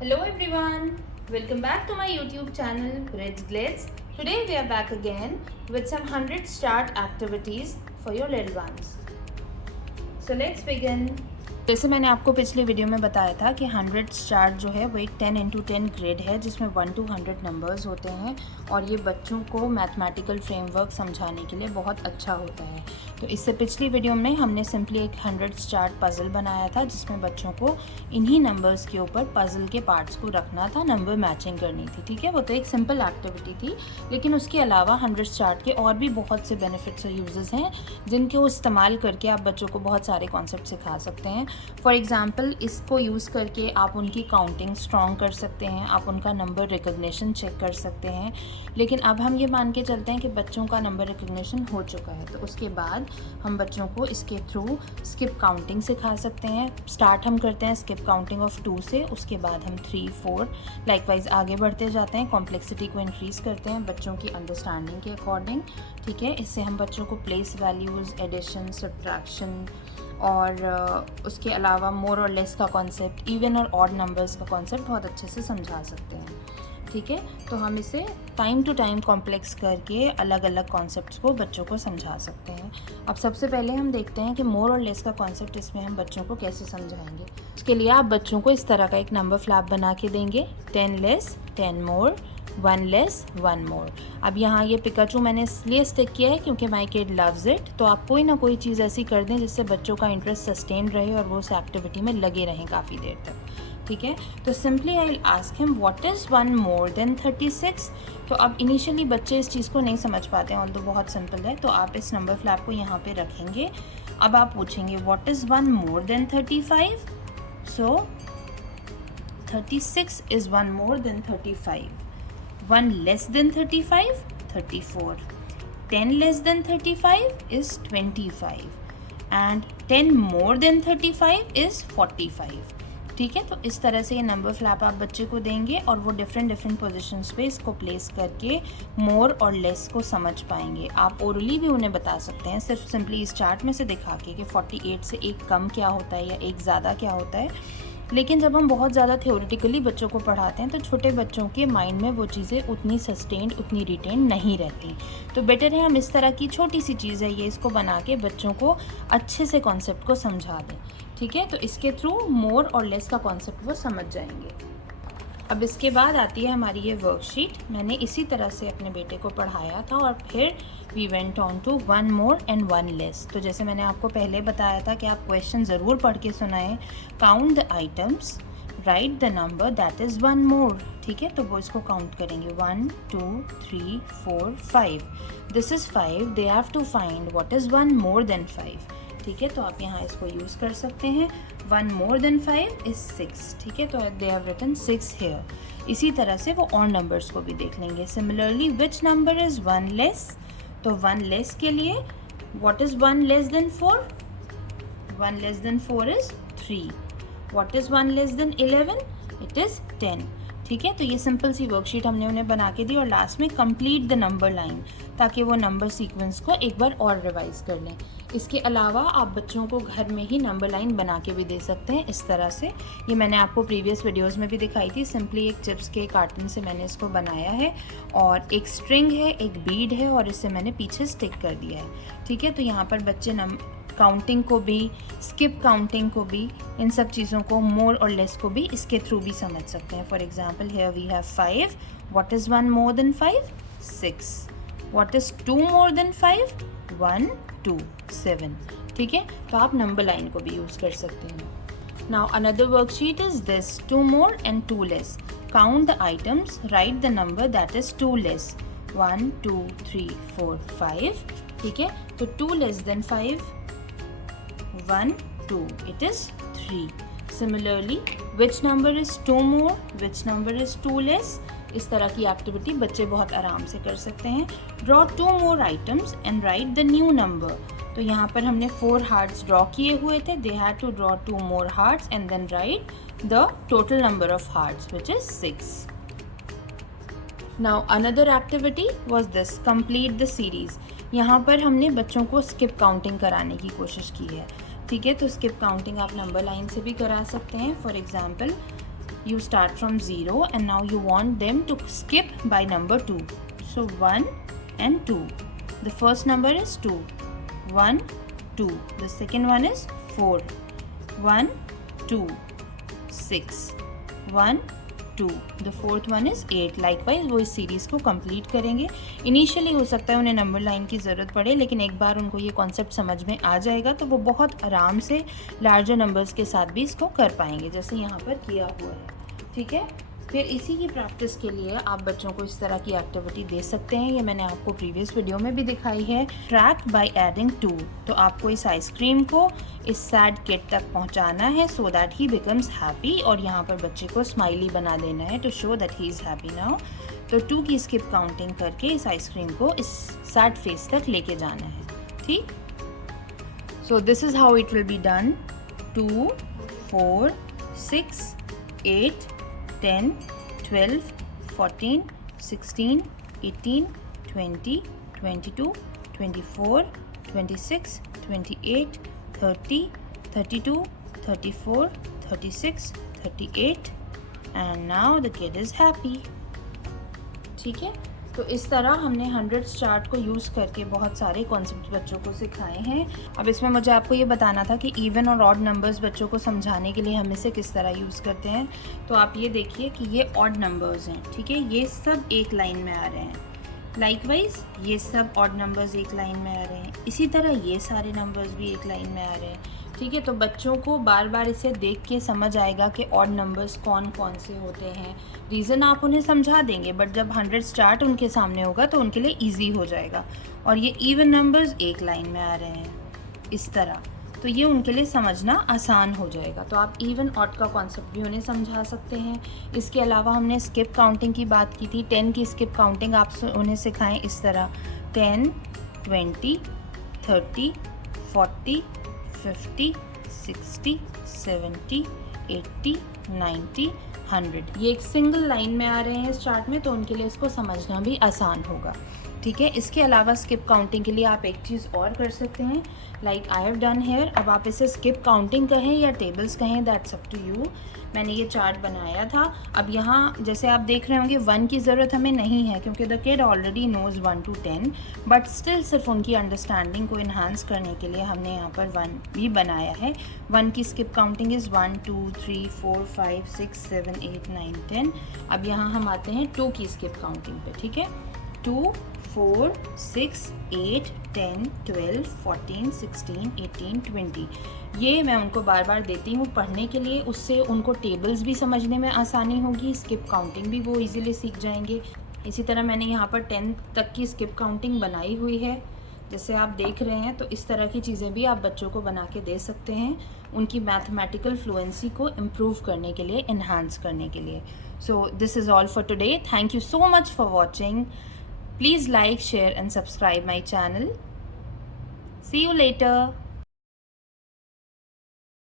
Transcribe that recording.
Hello everyone, welcome back to my YouTube channel Rich Glitz. Today we are back again with some 100 start activities for your little ones. So let's begin. जैसे मैंने आपको पिछले video में बताया था कि 100 start जो है वो एक 10 into 10 ग्रेड है जिसमें 1 to 100 नंबर्स होते हैं और ये बच्चों को मैथमेटिकल फ्रेमवर्क समझाने के लिए बहुत अच्छा होता है। तो इससे पिछली वीडियो में हमने सिंपली एक 100 स्टार्ट पज़ल बनाया था जिसमें बच्चों को इन्हीं नंबर्स के ऊपर पज़ल के पार्ट्स को रखना था, नंबर मैचिंग करनी थी। ठीक है, वो तो एक सिंपल एक्टिविटी थी, लेकिन उसके अलावा 100 स्टार्ट के और भी बहुत से बेनिफिट्स और यूजेस हैं जिनके इस्तेमाल करके आप बच्चों को बहुत सारे कॉन्सेप्ट सिखा सकते हैं। फॉर एग्ज़ाम्पल, इसको यूज़ करके आप उनकी काउंटिंग स्ट्रॉन्ग कर सकते हैं, आप उनका नंबर रिकग्निशन चेक कर सकते हैं। लेकिन अब हम ये मान के चलते हैं कि बच्चों का नंबर रिकग्निशन हो चुका है, तो उसके बाद हम बच्चों को इसके थ्रू स्किप काउंटिंग सिखा सकते हैं। स्टार्ट हम करते हैं स्किप काउंटिंग ऑफ 2 से, उसके बाद हम 3, 4 लाइकवाइज आगे बढ़ते जाते हैं, कॉम्प्लेक्सिटी को इंक्रीज़ करते हैं बच्चों की अंडरस्टैंडिंग के अकॉर्डिंग। ठीक है, इससे हम बच्चों को प्लेस वैल्यूज़, एडिशन, सब्ट्रैक्शन और उसके अलावा मोर और लेस का कॉन्सेप्ट, इवन और ऑड नंबर्स का कॉन्सेप्ट बहुत अच्छे से समझा सकते हैं। ठीक है, तो हम इसे टाइम टू टाइम कॉम्प्लेक्स करके अलग अलग कॉन्सेप्ट्स को बच्चों को समझा सकते हैं। अब सबसे पहले हम देखते हैं कि मोर और लेस का कॉन्सेप्ट इसमें हम बच्चों को कैसे समझाएंगे। उसके लिए आप बच्चों को इस तरह का एक नंबर फ्लैप बना के देंगे, 10 लेस 10 मोर, 1 लेस 1 मोर। अब यहाँ ये पिकाचू मैंने इसलिए स्टिक किया है क्योंकि माई किड लव्स इट, तो आप कोई ना कोई चीज़ ऐसी कर दें जिससे बच्चों का इंटरेस्ट सस्टेन रहे और वो उस एक्टिविटी में लगे रहें काफ़ी देर तक। ठीक है, तो simply I will ask him what is 1 more then 36। तो अब इनिशियली बच्चे इस चीज़ को नहीं समझ पाते हैं, ऑल्दो बहुत सिंपल है। तो आप इस नंबर फ्लैप को यहाँ पे रखेंगे। अब आप पूछेंगे what is 1 more then 35। So 36 is 1 more then 35। 1 less than 35, 34. 10 less than 35 is 25. And 10 more than 35 is 45. ठीक है, तो इस तरह से ये नंबर फ्लैप आप बच्चे को देंगे और वो डिफरेंट पोजीशंस पे इसको प्लेस करके मोर और लेस को समझ पाएंगे। आप ओरली भी उन्हें बता सकते हैं, सिर्फ सिंपली इस चार्ट में से दिखा के कि 48 से एक कम क्या होता है या एक ज़्यादा क्या होता है। लेकिन जब हम बहुत ज़्यादा थ्योरेटिकली बच्चों को पढ़ाते हैं तो छोटे बच्चों के माइंड में वो चीज़ें उतनी सस्टेन्ड, उतनी रिटेन नहीं रहती। तो बेटर है हम इस तरह की छोटी सी चीज़ है ये, इसको बना के बच्चों को अच्छे से कॉन्सेप्ट को समझा दें। ठीक है, तो इसके थ्रू मोर और लेस का कॉन्सेप्ट वो समझ जाएंगे। अब इसके बाद आती है हमारी ये वर्कशीट। मैंने इसी तरह से अपने बेटे को पढ़ाया था और फिर we went on to 1 more and 1 less. तो जैसे मैंने आपको पहले बताया था कि आप क्वेश्चन ज़रूर पढ़ के सुनाएं। Count the items, right the number that is 1 मोर। ठीक है, तो वो इसको काउंट करेंगे 1 2 3 4 5। This is 5, they have to find what is 1 more than 5। ठीक है, तो आप यहाँ इसको यूज़ कर सकते हैं। 1 मोर देन 5 इज़ 6। ठीक है, तो दे हैव रिटन 6 हेयर। इसी तरह से वो और नंबर्स को भी देख लेंगे। Similarly which number is 1 less, तो 1 लेस के लिए what is 1 less than 4। 1 less than 4 is 3। What is 1 less than 11, it is 10। ठीक है, तो ये सिंपल सी वर्कशीट हमने उन्हें बना के दी और लास्ट में कंप्लीट द नंबर लाइन, ताकि वो नंबर सीक्वेंस को एक बार और रिवाइज कर लें। इसके अलावा आप बच्चों को घर में ही नंबर लाइन बना के भी दे सकते हैं इस तरह से। ये मैंने आपको प्रीवियस वीडियोस में भी दिखाई थी। सिंपली एक चिप्स के कार्टन से मैंने इसको बनाया है और एक स्ट्रिंग है, एक बीड है और इसे मैंने पीछे स्टिक कर दिया है। ठीक है, तो यहाँ पर बच्चे काउंटिंग को भी, स्किप काउंटिंग को भी, इन सब चीज़ों को, मोर और लेस को भी इसके थ्रू भी समझ सकते हैं। For example here we have 5, what is 1 more than 5, 6। What is 2 more than 5, 1 2 7। ठीक है, तो आप नंबर लाइन को भी यूज़ कर सकते हैं। Now another worksheet is this, 2 more and 2 less. Count the items, right the number that is 2 less. 1 2 3 4 5। ठीक है, तो 2 less than 5, 1 2, it is 3. Similarly, which number is 2 more, which number is 2 less? इस तरह की activity बच्चे बहुत आराम से कर सकते हैं। Draw 2 more items and write the new number. तो यहाँ पर हमने 4 hearts ड्रॉ किए हुए थे। They had to draw 2 more hearts and then write the total number of hearts, which is 6. Now another activity was this, complete the series. यहाँ पर हमने बच्चों को स्किप काउंटिंग कराने की कोशिश की है। ठीक है, तो स्किप काउंटिंग आप नंबर लाइन से भी करा सकते हैं। For example you start from 0 and now you want them to skip by number 2. So 1 and 2. The first number is 2. 1, 2. The second one is 4. 1, 2. 6. 1, 2. The fourth one is 8. Likewise वो इस series को complete करेंगे. Initially हो सकता है उन्हें number line की ज़रूरत पड़े, लेकिन एक बार उनको ये कॉन्सेप्ट समझ में आ जाएगा तो वो बहुत आराम से लार्जर नंबर्स के साथ भी इसको कर पाएंगे, जैसे यहाँ पर किया हुआ है. ठीक है. फिर इसी की प्रैक्टिस के लिए आप बच्चों को इस तरह की एक्टिविटी दे सकते हैं. ये मैंने आपको प्रीवियस वीडियो में भी दिखाई है. Track by adding 2. तो आपको इस आइसक्रीम को इस सैड किड तक पहुंचाना है so that he becomes happy, और यहाँ पर बच्चे को स्माइली बना देना है to show that he is happy now. तो 2 की स्किप काउंटिंग करके इस आइसक्रीम को इस सैड फेस तक लेके जाना है. ठीक. So this is how it will be done. 2, 4, 6, 8, 10, 12, 14, 16, 18, 20, 22, 24, 26, 28, 30, 32, 34, 36, 38, and now the kid is happy. ठीक है. तो इस तरह हमने 100 चार्ट को यूज़ करके बहुत सारे कॉन्सेप्ट बच्चों को सिखाए हैं. अब इसमें मुझे आपको ये बताना था कि इवन और ऑड नंबर्स बच्चों को समझाने के लिए हम इसे किस तरह यूज़ करते हैं. तो आप ये देखिए कि ये ऑड नंबर्स हैं. ठीक है. ये सब एक लाइन में आ रहे हैं. लाइकवाइज ये सब ऑड नंबर्स एक लाइन में आ रहे हैं. इसी तरह ये सारे नंबर्स भी एक लाइन में आ रहे हैं. ठीक है. तो बच्चों को बार बार इसे देख के समझ आएगा कि ऑड नंबर्स कौन कौन से होते हैं. रीज़न आप उन्हें समझा देंगे, बट जब 100 स्टार्ट उनके सामने होगा तो उनके लिए इजी हो जाएगा. और ये इवन नंबर्स एक लाइन में आ रहे हैं इस तरह, तो ये उनके लिए समझना आसान हो जाएगा. तो आप इवन ऑड का कॉन्सेप्ट भी उन्हें समझा सकते हैं. इसके अलावा हमने स्किप काउंटिंग की बात की थी. 10 की स्किप काउंटिंग आप उन्हें सिखाएं इस तरह. 10, 20, 30, 40, 50, 60, 70, 80, 90, 100. ये एक सिंगल लाइन में आ रहे हैं इस चार्ट में, तो उनके लिए इसको समझना भी आसान होगा. ठीक है. इसके अलावा स्किप काउंटिंग के लिए आप एक चीज़ और कर सकते हैं, like I have done here. अब आप इसे स्किप काउंटिंग कहें या टेबल्स कहें, दैट्स अप टू यू. मैंने ये चार्ट बनाया था. अब यहाँ जैसे आप देख रहे होंगे 1 की ज़रूरत हमें नहीं है क्योंकि the kid already knows 1 to 10, but still सिर्फ उनकी अंडरस्टैंडिंग को इन्हांस करने के लिए हमने यहाँ पर 1 भी बनाया है. 1 की स्किप काउंटिंग इज़ 1, 2, 3, 4, 5, 6, 7, 8, 9, 10. अब यहाँ हम आते हैं 2 की स्किप काउंटिंग पे. ठीक है. 2, 4, 6, 8, 10, 12, 14, 16, 18, 20. ये मैं उनको बार बार देती हूँ पढ़ने के लिए. उससे उनको टेबल्स भी समझने में आसानी होगी, स्किप काउंटिंग भी वो इजीली सीख जाएंगे. इसी तरह मैंने यहाँ पर 10 तक की स्किप काउंटिंग बनाई हुई है, जैसे आप देख रहे हैं. तो इस तरह की चीज़ें भी आप बच्चों को बना के दे सकते हैं उनकी मैथमेटिकल फ्लुएंसी को इम्प्रूव करने के लिए, इन्हांस करने के लिए. So this is all for today. Thank you so much for watching. Please like, share and subscribe my channel. See you later.